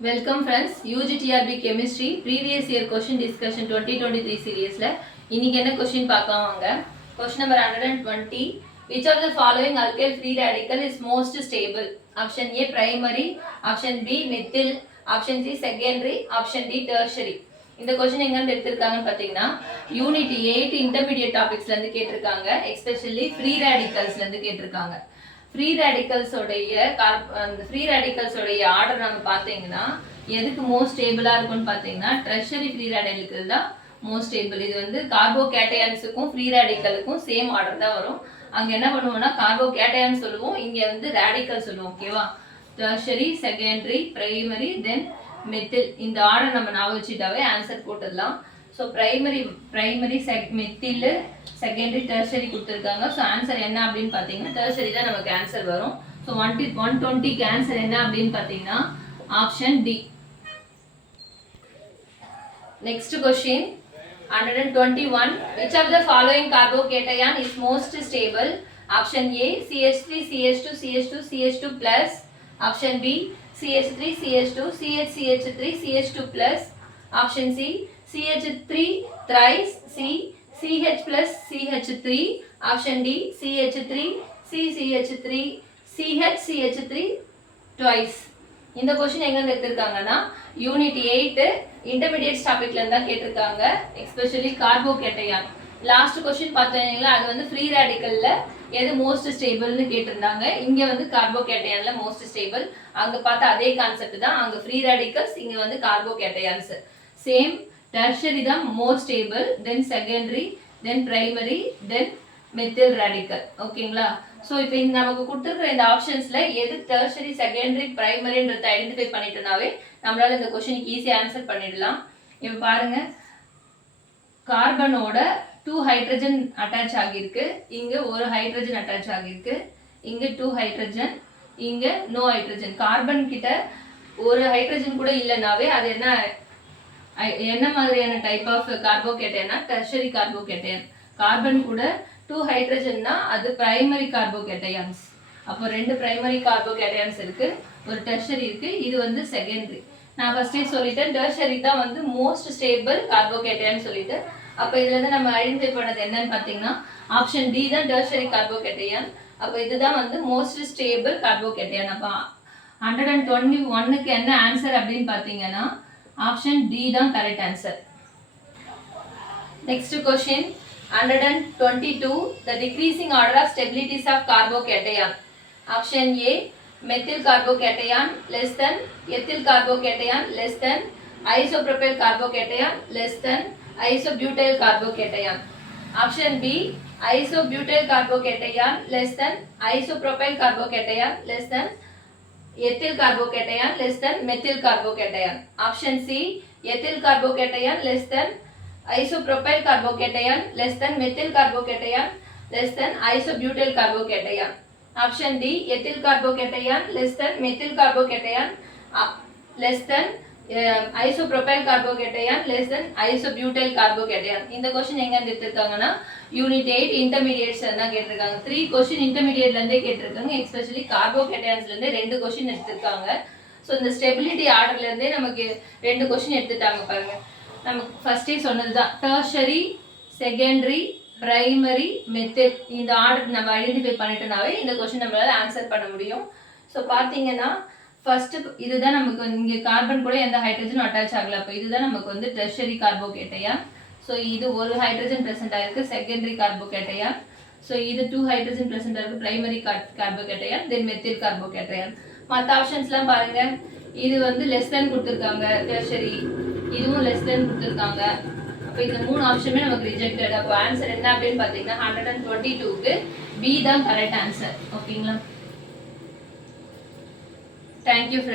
Welcome friends, UGTRB Chemistry Previous Year Question Discussion 2023 Seriesல இன்னைக்கு என்ன question பார்க்கலாம் வாங்க. Question number 120. Which of the following alkyl free radical is most stable? Option A primary, Option B methyl, Option C secondary, Option D tertiary. இந்த question எங்க எடுத்திருக்காங்கன்னு பாத்தீங்கன்னா unit 8 intermediate டாபிக்ஸ்ல இருந்து கேட்டிருக்காங்க. Especially free ரேடிக்கல்ஸ்ல இருந்து கேட்டிருக்காங்க. ஃப்ரீ ரேடிக்கல்ஸோடைய ஆர்டர் நம்ம பார்த்தீங்கன்னா எதுக்கு மோஸ்ட் ஸ்டேபிளா இருக்கும்னு பார்த்தீங்கன்னா டெர்ஷரி ஃப்ரீ ரேடிக்கல் தான் மோஸ்ட் ஸ்டேபிள். இது வந்து கார்போகேட்டையான்ஸுக்கும் ஃப்ரீ ரேடிக்கலுக்கும் சேம் ஆர்டர் தான் வரும். அங்க என்ன பண்ணுவோம்னா கார்போகேட்டையான் சொல்லுவோம், இங்க வந்து ரேடிக்கல் சொல்லுவோம். ஓகேவா? டெர்ஷரி, செகண்டரி, பிரைமரி, தென் மெத்தில். இந்த ஆர்டர் நம்ம ஞாபகம் வச்சுட்டாவே ஆன்சர் போட்டுடலாம். So primary methyl, secondary, tertiary கொடுத்துருக்காங்க. ஸோ ஆன்சர் என்ன அப்படின்னு பார்த்தீங்கன்னா டெர்ஷரி தான் நமக்கு ஆன்சர் வரும். ஸோ 120க்கு ஆன்சர் என்ன அப்படின்னு பார்த்தீங்கன்னா option D. Next question 121. Which of the following carbocation is most stable? Option A CH3 CH2 CH2 CH2 plus. Option B CH3 CH2 CH3 CH2 plus. Option C CH3 thrice C CH plus CH3. Option D CH3 CCH3 CH3 twice. இந்த question எங்க இருந்து எடுத்திருக்காங்கன்னா unit 8 intermediate டாபிக்ல இருந்தா கேட்டிருக்காங்க. Especially கார்போகேட்டையான். Last question பார்த்தீங்களா, அது வந்து free ரேடிக்கல்ல எது மோஸ்ட் ஸ்டேபிள்னு கேட்டிருந்தாங்க. இங்க வந்து கார்போகேட்டையான்ல மோஸ்ட் ஸ்டேபிள். அங்க பார்த்த அதே கான்செப்ட் தான். அங்க ஃப்ரீ ரேடிக்கல்ஸ், இங்க வந்து கார்போகேட்டையான்ஸ். சேம். டெர்ஷரி தான் மோஸ்ட் ஸ்டேபிள், தென் செகண்டரி, தென் பிரைமரி, தென் மெத்தில் ரேடிக்கல். ஓகேங்களா? ஸோ இப்போ இந்த நமக்கு கொடுத்துருக்கிற இந்த ஆப்ஷன்ஸ்ல எது டெர்ஷரி, செகண்டரி, பிரைமரின்றத ஐடென்டிஃபை பண்ணிட்டோம்னாவே நம்மளால இந்த கொஸ்டினுக்கு ஈஸியா ஆன்சர் பண்ணிடலாம். இப்போ பாருங்க, கார்பனோட 2 ஹைட்ரஜன் அட்டாச் ஆகியிருக்கு, இங்க ஒரு ஹைட்ரஜன் அட்டாச் ஆகியிருக்கு, இங்க 2 ஹைட்ரஜன், இங்க நோ ஹைட்ரஜன். கார்பன் கிட்ட ஒரு ஹைட்ரஜன் கூட இல்லைனாவே அது என்ன மாதிரியான டைப் ஆஃப் கார்போகேட்டையனா டெர்ஷரி கார்போகேட்டையன். கார்பன் கூட 2 ஹைட்ரஜன்னா அது பிரைமரி கார்போகேட்டையான்ஸ். அப்போ 2 பிரைமரி கார்போகேட்டையான்ஸ் இருக்கு, ஒரு டெர்ஷரி இருக்கு, இது வந்து செகண்டரி. நான் ஃபர்ஸ்டே சொல்லிட்டேன் டெர்ஷரி தான் வந்து மோஸ்ட் ஸ்டேபிள் கார்போகேட்டையான் சொல்லிட்டு. அப்போ இதுல இருந்து நம்ம ஐடென்டிஃபை பண்ணது என்னன்னு பார்த்தீங்கன்னா ஆப்ஷன் டி தான் டெர்ஷரி கார்போகேட்டையான். அப்போ இதுதான் வந்து மோஸ்ட் ஸ்டேபிள் கார்போகேட்டையான். அப்போ 121க்கு என்ன ஆன்சர் அப்படின்னு பார்த்தீங்கன்னா ஆப்ஷன் டி தான் correct answer. Next question 122. The decreasing order of stabilities of carbocation. Option A methyl carbocation less than ethyl carbocation less than isopropyl carbocation less than isobutyl carbocation. Option B isobutyl carbocation less than isopropyl carbocation less than ethyl carbocation less than methyl carbocation. Option C ethyl carbocation less than isopropyl carbocation less than methyl carbocation less than isobutyl carbocation. Option D ethyl carbocation less than methyl carbocation less than isopropyl carbocation less than isobutyl carbocation. இந்த question எங்க இருந்து எடுத்திருக்காங்கன்னா unit 8 intermediates தான் கேட்டிருக்காங்க. 3 question இன்டர்மீடியேட்ல இருந்தே கேட்டிருக்காங்க. Especially கார்போகேட்டையான்ஸ்ல இருந்து 2 question எடுத்திருக்காங்க. So இந்த ஸ்டெபிலிட்டி ஆர்டர்ல இருந்தே நமக்கு 2 क्वेश्चन எடுத்துட்டாங்க பாருங்க. நமக்கு ஃபர்ஸ்டே சொன்னதுதான் டெர்ஷரி, செகண்டரி, பிரைமரி, மெத்தில். இந்த ஆர்டர் நம்ம ஐடென்டிஃபை பண்ணிட்டோம்னாவே இந்த क्वेश्चन நம்மளால ஆன்சர் பண்ண முடியும். சோ பாத்தீங்கன்னா ஃபர்ஸ்ட் இதுதான் நமக்கு இங்க கார்பன் கூட எந்த ஹைட்ரஜனும் அட்டாச் ஆகல. அப்ப இதுதான் நமக்கு வந்து டெர்ஷரி கார்போகேட்டையான். சோ இது ஒரு ஹைட்ரஜன் பிரசன்ட் ஆயிருக்கு, செகண்டரி கார்போகேட்டையான். சோ இது 2 ஹைட்ரஜன் பிரசன்ட் ஆயிருக்கு, பிரைமரி கார்போகேட்டையான், தென் மெத்தில் கார்போகேட்டையான். மற்ற ஆப்ஷன்ஸ்லாம் பாருங்க, இது வந்து லெஸ் தென் கொடுத்துருக்காங்க டெர்ஷரி, இதுவும் லெஸ் தென் கொடுத்துருக்காங்க. அப்போ இந்த 3 ஆப்ஷனுமே நமக்கு ரிஜெக்டட். அப்போ ஆன்சர் என்ன அப்படின்னு பார்த்தீங்கன்னா 122க்கு பி தான் கரெக்ட் ஆன்சர். ஓகேங்களா? தேங்க்யூ.